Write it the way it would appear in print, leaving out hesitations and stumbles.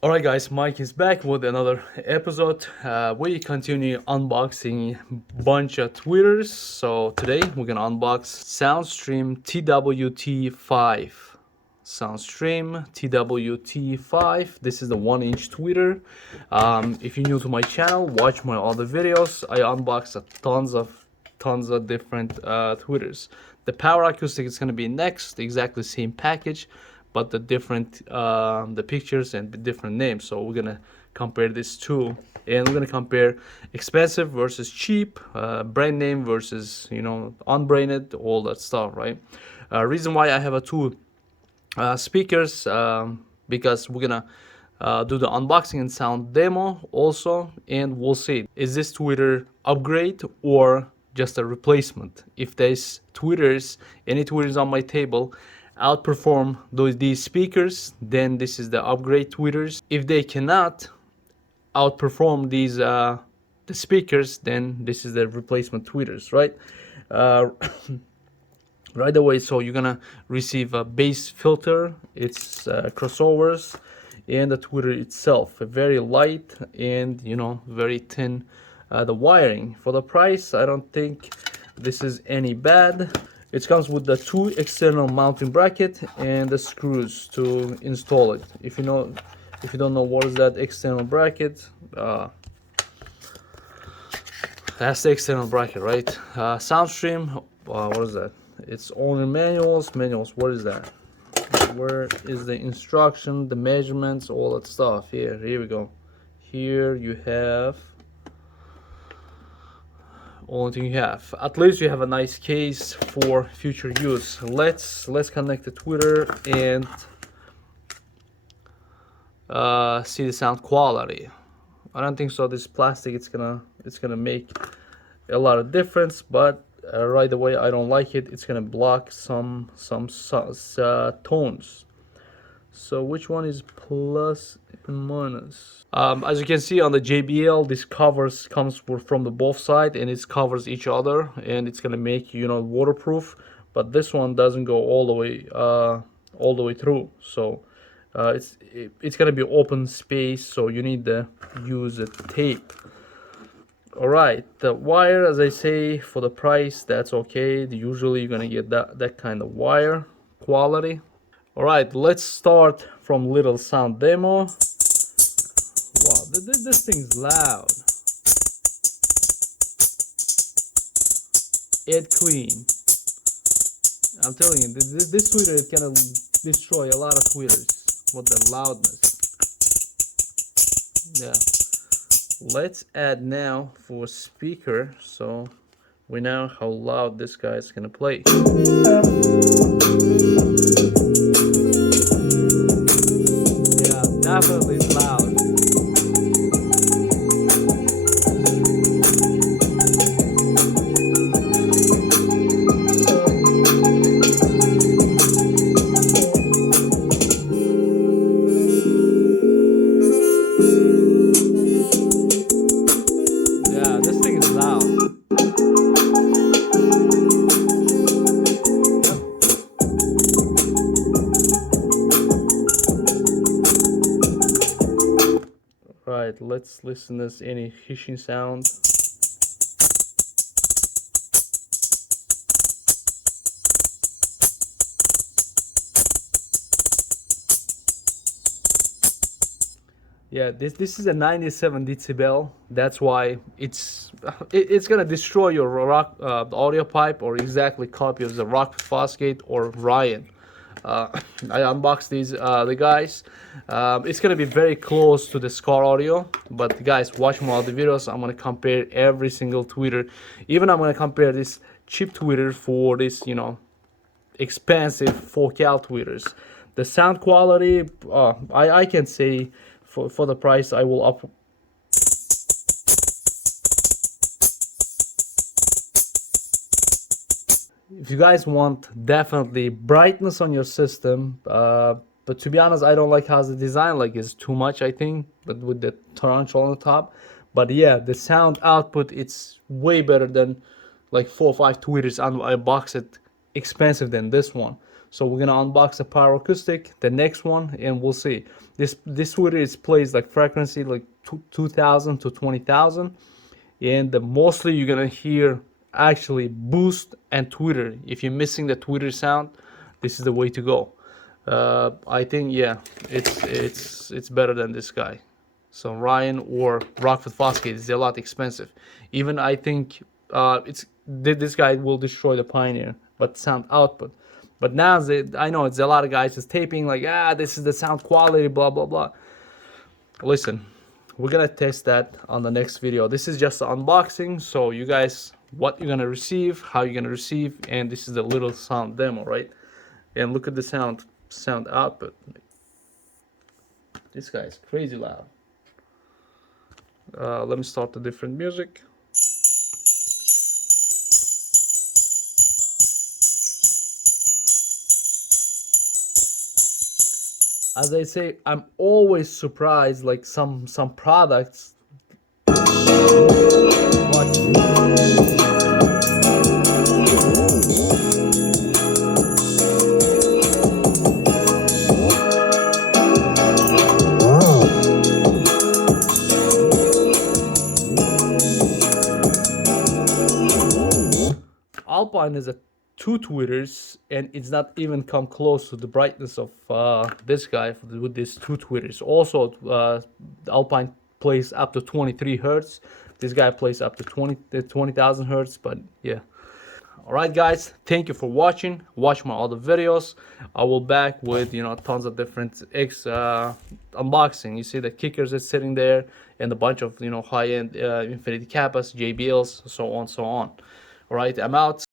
Alright guys, Mike is back with another episode. We continue unboxing bunch of tweeters. So today we're gonna unbox Soundstream TWT.5. Soundstream TWT.5. This is the 1-inch tweeter. If you're new to my channel, watch my other videos. I unbox tons of different tweeters. The power acoustic is gonna be next, exactly same package, but the different the pictures and the different names. So we're gonna compare these two, and we're gonna compare expensive versus cheap, brand name versus unbranded, all that stuff, right? Reason why I have a two speakers, because we're gonna do the unboxing and sound demo also, and we'll see is this tweeter upgrade or just a replacement. If there's any tweeters on my table outperform these speakers, then this is the upgrade tweeters. If they cannot outperform these the speakers, then this is the replacement tweeters, right? Right away, so you're gonna receive a bass filter, its crossovers, and the tweeter itself, very light and very thin. The wiring for the price, I don't think this is any bad. It comes with the two external mounting bracket and the screws to install it. If you don't know what is that external bracket, that's the external bracket, right? Soundstream, what is that? It's owner manuals. What is that? Where is the instruction, the measurements, all that stuff? Here we go. Here you have only thing you have. At least you have a nice case for future use. Let's connect the tweeter and see the sound quality. I don't think so. This plastic, it's gonna make a lot of difference, but right away I don't like it. It's gonna block some tones. So which one is plus and minus? As you can see on the JBL, this comes from the both side, and it covers each other, and it's gonna make waterproof. But this one doesn't go all the way through. So it's gonna be open space, so you need to use a tape. All right, the wire, as I say, for the price, that's okay. Usually you're gonna get that kind of wire quality. All right, let's start from little sound demo. Wow, this thing's loud. It clean. I'm telling you, this tweeter is gonna destroy a lot of tweeters with the loudness. Yeah. Let's add now for speaker, so we know how loud this guy is gonna play. Yeah, definitely loud. Yeah, this thing is loud. Right, let's listen to this, any hissing sound. Yeah, this is a 97 decibel. That's why it's gonna destroy your audio pipe, or exactly copy of the Rockford Fosgate or ORION. I unboxed these the guys. It's gonna be very close to the Skar audio, but guys, watch my other videos. I'm gonna compare every single tweeter. Even I'm gonna compare this cheap tweeter for this expensive 4Cal tweeters. The sound quality, I can say for the price I will up. If you guys want definitely brightness on your system, but to be honest, I don't like how the design it's too much, I think, but with the tarantula on the top. But yeah, the sound output, it's way better than like 4 or 5 tweeters. I box it expensive than this one. So we're gonna unbox the Power Acoustik, the next one, and we'll see. This tweeter is plays like frequency like 2,000 to 20,000, and mostly you're gonna hear actually boost and tweeter. If you're missing the tweeter sound, this is the way to go. I think yeah, it's better than this guy. So Ryan or Rockford Fosgate is a lot expensive. Even I think this guy will destroy the Pioneer, but sound output. But now I know it's a lot of guys just taping like, this is the sound quality, blah blah blah. Listen, we're gonna test that on the next video. This is just the unboxing, so you guys, what you're gonna receive, how you're gonna receive, and this is the little sound demo, right? And look at the sound output. This guy is crazy loud. Let me start the different music. As I say, I'm always surprised, like some products. Alpine is a 2 tweeters, and it's not even come close to the brightness of this guy with these 2 tweeters. Also, the Alpine plays up to 23 hertz. This guy plays up to 20,000 hertz. But yeah. All right, guys. Thank you for watching. Watch my other videos. I will back with tons of different unboxing. You see the kickers that's sitting there, and a bunch of high-end Infinity Kappas, JBLs, so on, so on. All right, I'm out.